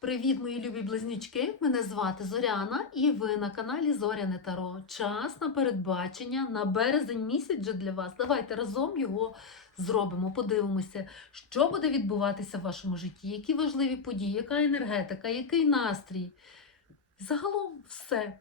Привіт, мої любі близнючки! Мене звати Зоряна, і ви на каналі Зоряне Таро. Час на передбачення на березень місяць же для вас. Давайте разом його зробимо. Подивимося, що буде відбуватися в вашому житті, які важливі події, яка енергетика, який настрій. Загалом все.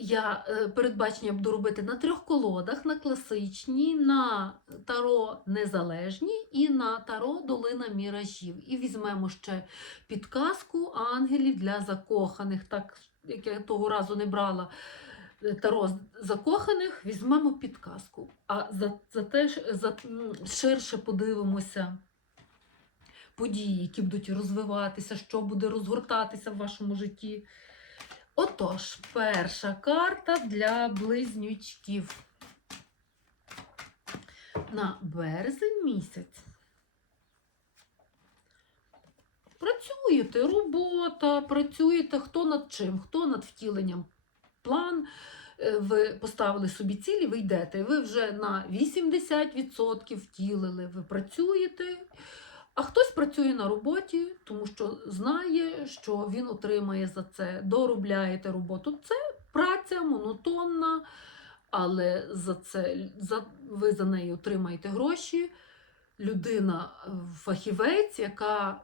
Я е, передбачення буду робити на трьох колодах: на класичній, на таро незалежній і на таро долина міражів. І візьмемо ще підказку ангелів для закоханих. Так як я того разу не брала е, таро закоханих, візьмемо підказку. А за, за те за, ширше подивимося. Події, які будуть розвиватися, що буде розгортатися в вашому житті. Отож, перша карта для близнючків. На березень місяць. Працюєте, робота, працюєте хто над чим, хто над втіленням план. Е, Ви поставили собі цілі, ви йдете. Ви вже на 80% втілили, ви працюєте. А хтось працює на роботі, тому що знає, що він отримає за це, доробляєте роботу. Це праця монотонна, але за це за, ви за неї отримаєте гроші. Людина е, фахівець, яка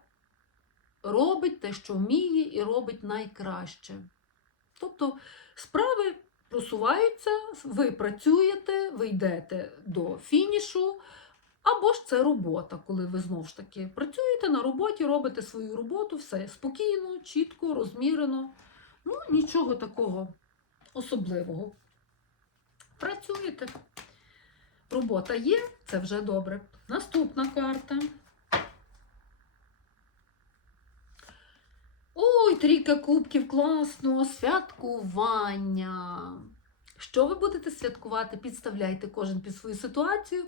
робить те, що вміє, і робить найкраще. Тобто справи просуваються, ви працюєте, ви йдете до фінішу. Або ж це робота, коли ви знову ж таки працюєте на роботі, робите свою роботу, все спокійно, чітко, розмірено. Ну, нічого такого особливого. Працюєте. Робота є, це вже добре. Наступна карта. Ой, трійка кубків, класно, святкування. Що ви будете святкувати? Підставляйте кожен під свою ситуацію.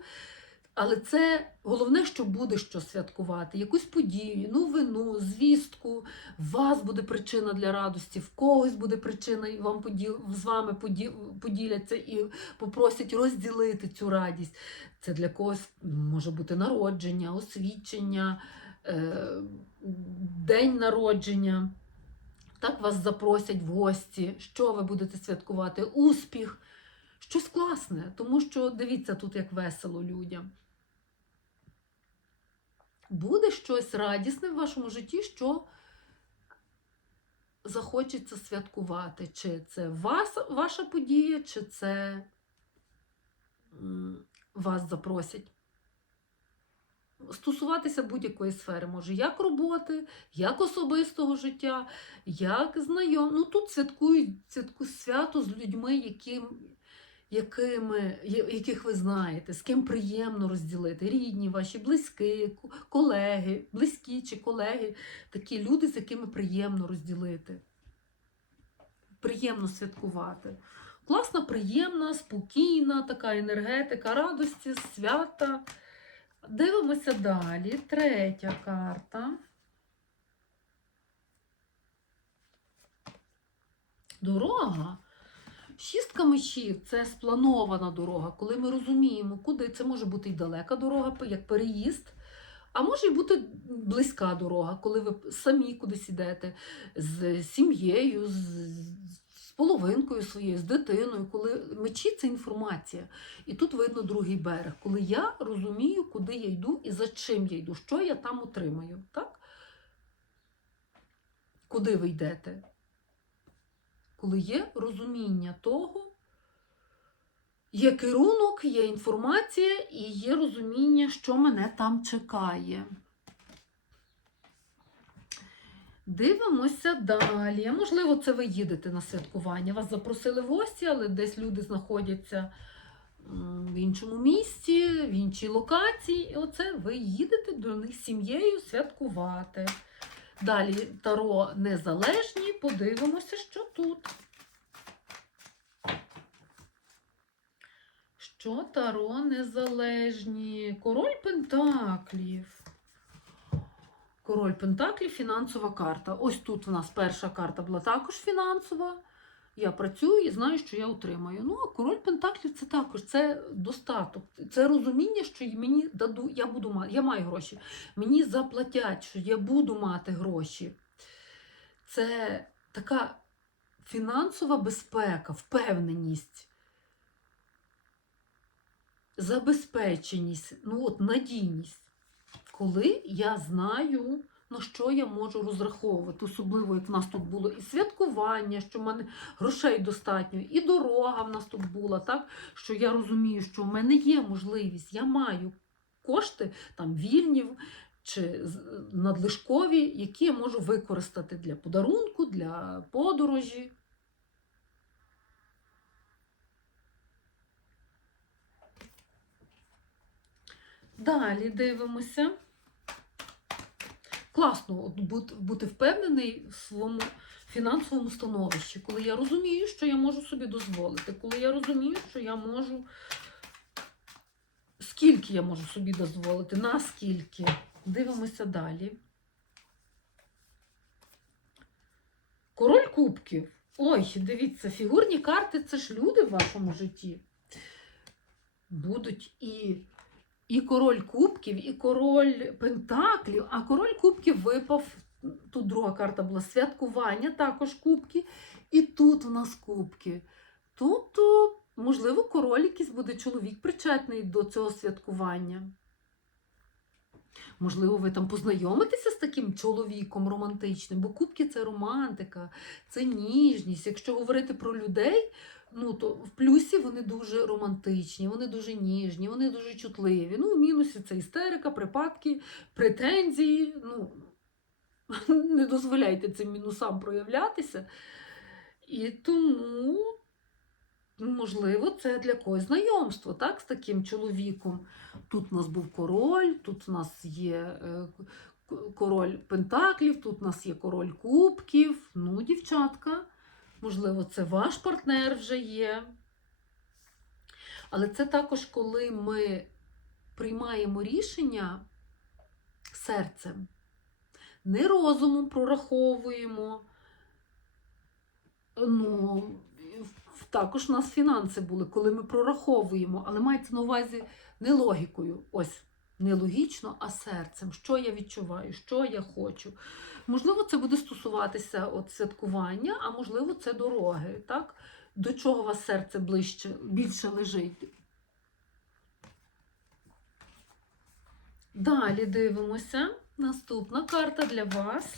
Але це головне, що буде що святкувати, якусь подію, новину, звістку. В вас буде причина для радості, в когось буде причина, і вам поділ, з вами поді, поділяться і попросять розділити цю радість. Це для когось може бути народження, освідчення, е, день народження. Так вас запросять в гості, що ви будете святкувати, успіх. Щось класне, тому що дивіться тут, як весело людям. Буде щось радісне в вашому житті, що захочеться святкувати. Чи це вас, ваша подія, чи це вас запросять. Стосуватися будь-якої сфери може як роботи, як особистого життя, як знайом. Ну тут святкують святку, свято з людьми, яким, якими, яких ви знаєте, з ким приємно розділити. Рідні ваші, близькі, колеги, близькі чи колеги, такі люди, з якими приємно розділити. Приємно святкувати. Класна, приємна, спокійна така енергетика, радості, свята. Дивимося далі. Третя карта. Дорога. Шістка мечів це спланована дорога, коли ми розуміємо, куди це може бути і далека дорога, як переїзд, а може й бути близька дорога, коли ви самі кудись йдете з сім'єю, з, половинкою своєю, з дитиною. Коли мечі це інформація. І тут видно другий берег, коли я розумію, куди я йду і за чим я йду, що я там отримаю. Так? Куди ви йдете? Коли є розуміння того, є керунок, є інформація і є розуміння, що мене там чекає. Дивимося далі. Можливо, це ви їдете на святкування. Вас запросили в гості, але десь люди знаходяться в іншому місті, в іншій локації. І оце ви їдете до них сім'єю святкувати. Далі Таро незалежні. Подивимося, що тут. Що Таро незалежні? Король Пентаклів. Король Пентаклів фінансова карта. Ось тут в нас перша карта була також фінансова. Я працюю і знаю, що я отримаю. Ну, а король Пентаклів це також це достаток. Це розуміння, що мені даду, я буду мати, я маю гроші. Мені заплатять, що я буду мати гроші. Це така фінансова безпека, впевненість, забезпеченість, ну от надійність. Коли я знаю, на що я можу розраховувати, особливо як в нас тут було і святкування, що в мене грошей достатньо, і дорога в нас тут була, так що я розумію, що в мене є можливість, я маю кошти там вільні чи з- надлишкові, які я можу використати для подарунку, для подорожі. Далі дивимося. Класно бути впевнений в своєму фінансовому становищі, коли я розумію, що я можу собі дозволити, коли я розумію, що я можу. Скільки я можу собі дозволити, наскільки. Дивимося далі. Король кубків. Ой, дивіться, фігурні карти це ж люди в вашому житті. Будуть і і король кубків, і король пентаклів, а король кубків випав. Тут друга карта була святкування, також кубки. І тут у нас кубки. Тобто, можливо, король якийсь буде чоловік причетний до цього святкування. Можливо, ви там познайомитеся з таким чоловіком романтичним, бо кубки це романтика, це ніжність. Якщо говорити про людей, ну то в плюсі вони дуже романтичні, вони дуже ніжні, вони дуже чутливі. Ну, в мінусі це істерика, припадки, претензії. Ну, не дозволяйте цим мінусам проявлятися. І тому, можливо, це для когось знайомство так, з таким чоловіком. Тут у нас був король, тут у нас є е, король Пентаклів, тут у нас є король Кубків. Ну, дівчатка, можливо, це ваш партнер вже є. Але це також, коли ми приймаємо рішення серцем, не розумом прораховуємо. Ну, також у нас фінанси були, коли ми прораховуємо, але мається на увазі не логікою. Ось, не логічно, а серцем. Що я відчуваю, що я хочу. Можливо, це буде стосуватися от святкування, а можливо, це дороги. Так? До чого у вас серце ближче, більше лежить. Далі дивимося. Наступна карта для вас,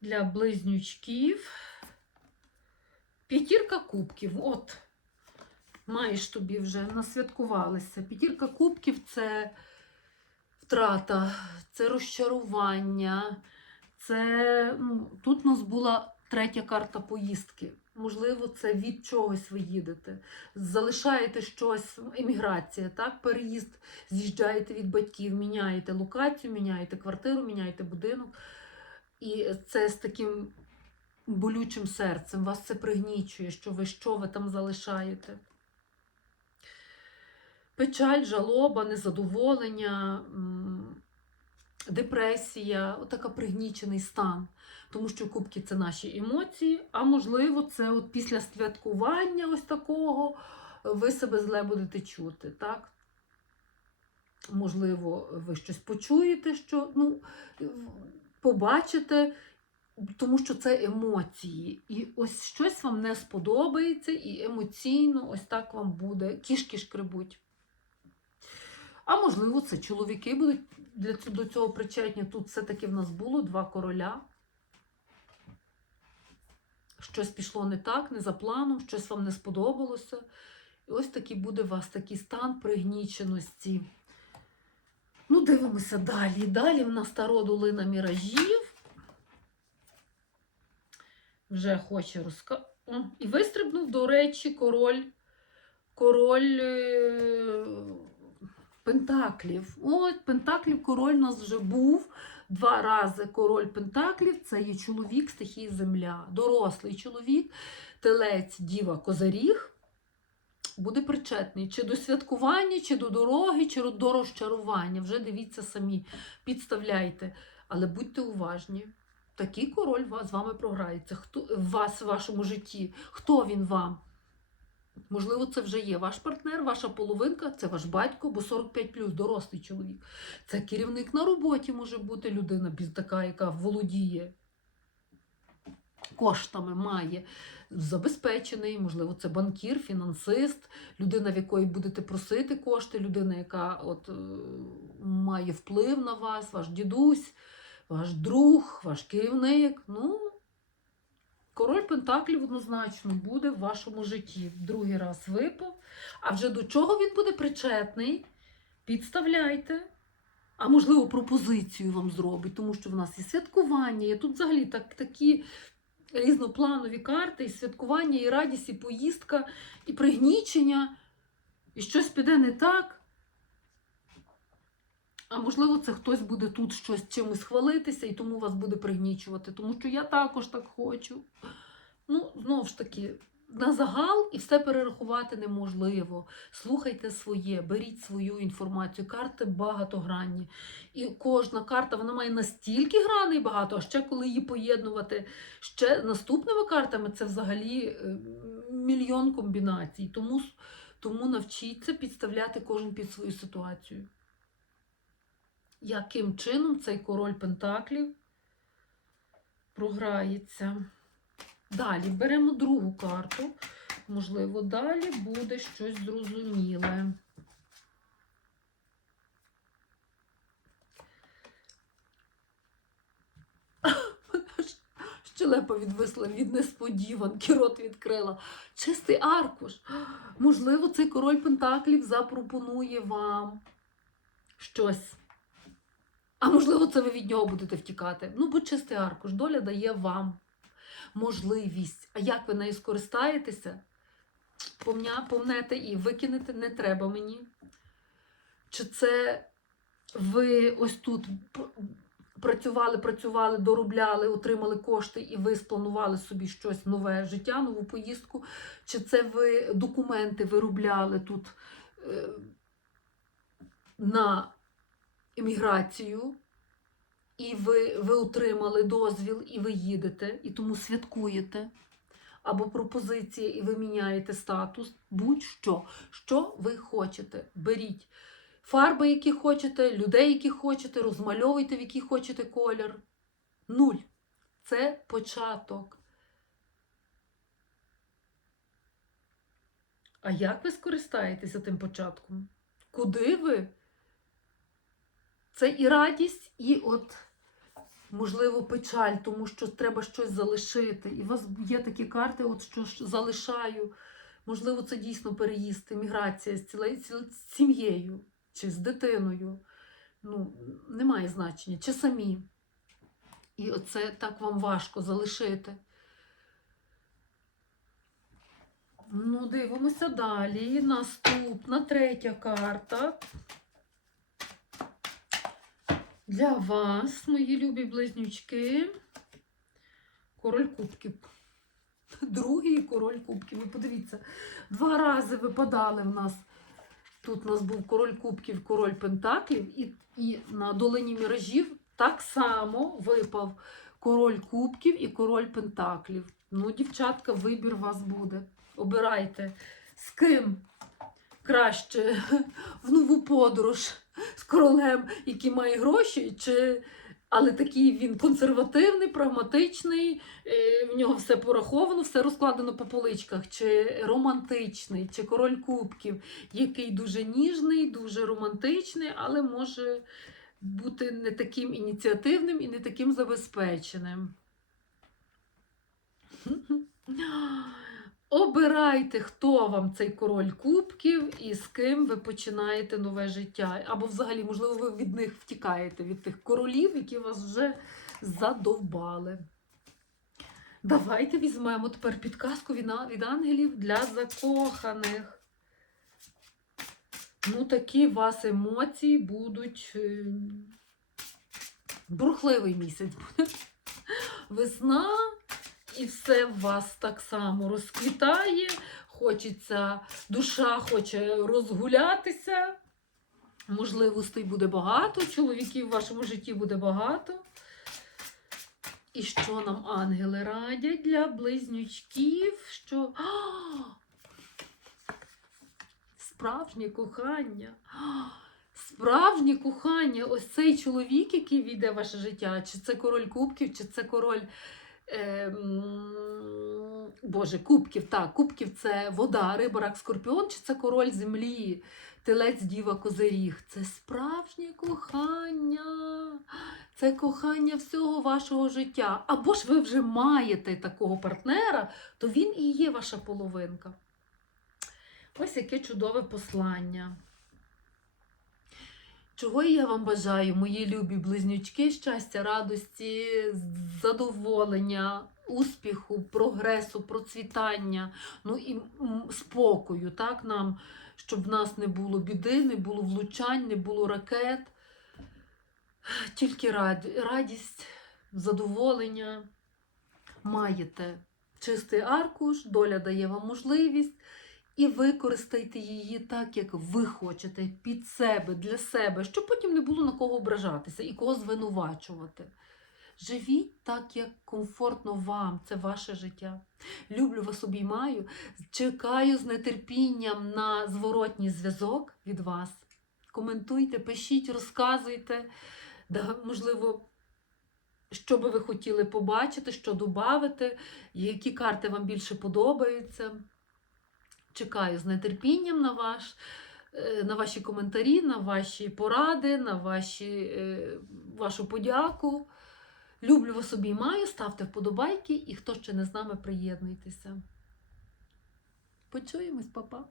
для близнючків. П'ятірка кубків. От, маєш тобі вже насвяткувалися. П'ятірка кубків це втрата, це розчарування. Це ну, тут у нас була третя карта поїздки. Можливо, це від чогось ви їдете. Залишаєте щось, еміграція, так? переїзд, з'їжджаєте від батьків, міняєте локацію, міняєте квартиру, міняєте будинок. І це з таким болючим серцем. Вас це пригнічує, що ви що ви там залишаєте. Печаль, жалоба, незадоволення, депресія, отака пригнічений стан. Тому що кубки це наші емоції, а можливо, це от після святкування ось такого ви себе зле будете чути. так? Можливо, ви щось почуєте, що ну, побачите, тому що це емоції. І ось щось вам не сподобається, і емоційно ось так вам буде, кішки шкребуть. А можливо, це чоловіки будуть для до цього причетні. Тут все-таки в нас було два короля. Щось пішло не так, не за планом, щось вам не сподобалося. І ось такий буде у вас такий стан пригніченості. Ну, дивимося далі. Далі в нас таро долина міражів. Вже хоче розказати. І вистрибнув, до речі, король. Король е, Пентаклів. Ось Пентаклів король у нас вже був. Два рази король Пентаклів це є чоловік стихії земля, дорослий чоловік, телець, діва, козаріг. Буде причетний чи до святкування, чи до дороги, чи до розчарування. Вже дивіться самі, підставляйте. Але будьте уважні. такий король з вами програється. Хто вас в вашому житті? Хто він вам? Можливо, це вже є ваш партнер, ваша половинка, це ваш батько, бо 45 плюс дорослий чоловік. Це керівник на роботі може бути людина, така, яка володіє коштами, має забезпечений, можливо, це банкір, фінансист, людина, в якої будете просити кошти, людина, яка от, е, має вплив на вас, ваш дідусь, ваш друг, ваш керівник. Ну, король Пентаклів однозначно буде в вашому житті. Другий раз випав. А вже до чого він буде причетний? Підставляйте. А можливо, пропозицію вам зробить, тому що в нас і святкування, є тут взагалі так, такі різнопланові карти, і святкування, і радість, і поїздка, і пригнічення, і щось піде не так. А можливо, це хтось буде тут щось чимось хвалитися, і тому вас буде пригнічувати, тому що я також так хочу. Ну, знову ж таки, на загал і все перерахувати неможливо. Слухайте своє, беріть свою інформацію. Карти багатогранні. І кожна карта вона має настільки граней багато, а ще коли її поєднувати ще наступними картами, це взагалі е, мільйон комбінацій. Тому, тому навчіться підставляти кожен під свою ситуацію. Яким чином цей король Пентаклів програється? Далі беремо другу карту. Можливо, далі буде щось зрозуміле. Щелепа відвисла від несподіванки, рот відкрила. Чистий аркуш. Можливо, цей король Пентаклів запропонує вам щось. А можливо, це ви від нього будете втікати. Ну, бо чистий аркуш, доля дає вам можливість. А як ви нею скористаєтеся? Помня, помнете і викинете не треба мені. Чи це ви ось тут працювали, працювали, доробляли, отримали кошти, і ви спланували собі щось нове життя, нову поїздку? Чи це ви документи виробляли тут е, на еміграцію? І ви, ви отримали дозвіл, і ви їдете, і тому святкуєте. Або пропозиція, і ви міняєте статус. Будь-що. Що ви хочете? Беріть фарби, які хочете, людей, які хочете, розмальовуйте, в який хочете колір. Нуль. Це початок. А як ви скористаєтеся тим початком? Куди ви? Це і радість, і от, можливо, печаль, тому що треба щось залишити. І у вас є такі карти, от що ж залишаю. Можливо, це дійсно переїзд, міграція з цілею з сім'єю чи з дитиною. Ну, немає значення, чи самі. І оце так вам важко залишити. Ну, дивимося далі. Наступна третя карта. Для вас, мої любі близнючки, король кубків. Другий король кубків. Ви подивіться, два рази випадали в нас. Тут у нас був король кубків, король пентаклів, і, і на долині міражів так само випав король кубків і король пентаклів. Ну, дівчатка, вибір у вас буде. Обирайте, з ким краще в нову подорож з королем, який має гроші, чи... але такий він консервативний, прагматичний, е, в нього все пораховано, все розкладено по поличках, чи романтичний, чи король кубків, який дуже ніжний, дуже романтичний, але може бути не таким ініціативним і не таким забезпеченим. Обирайте, хто вам цей король кубків і з ким ви починаєте нове життя. Або взагалі, можливо, ви від них втікаєте, від тих королів, які вас вже задовбали. Давайте візьмемо тепер підказку від ангелів для закоханих. Ну, такі у вас емоції будуть. е, Бурхливий місяць буде. Весна, і все вас так само розквітає. Хочеться, душа хоче розгулятися. Можливостей буде багато, чоловіків в вашому житті буде багато. І що нам ангели радять для близнючків? Що А! справжнє кохання. А! Справжнє кохання. Ось цей чоловік, який війде в ваше життя, чи це король кубків, чи це король. Ем, Боже, кубків, так, кубків це вода, риба, рак, скорпіон, чи це король землі, телець, діва, козиріг. Це справжнє кохання. Це кохання всього вашого життя. Або ж ви вже маєте такого партнера, то він і є ваша половинка. Ось яке чудове послання. Чого я вам бажаю, мої любі близнючки, щастя, радості, задоволення, успіху, прогресу, процвітання, ну і спокою, так нам, щоб в нас не було біди, не було влучань, не було ракет. Тільки радість, задоволення. Маєте чистий аркуш, доля дає вам можливість, і використайте її так, як ви хочете, під себе, для себе, щоб потім не було на кого ображатися і кого звинувачувати. Живіть так, як комфортно вам, це ваше життя. Люблю вас, обіймаю. Чекаю з нетерпінням на зворотній зв'язок від вас. Коментуйте, пишіть, розказуйте. Можливо, що би ви хотіли побачити, що додати, які карти вам більше подобаються. Чекаю з нетерпінням на, ваш, е, на ваші коментарі, на ваші поради, на ваші, е, вашу подяку. Люблю вас обіймаю, ставте вподобайки і хто ще не з нами, приєднуйтеся. Почуємось, папа.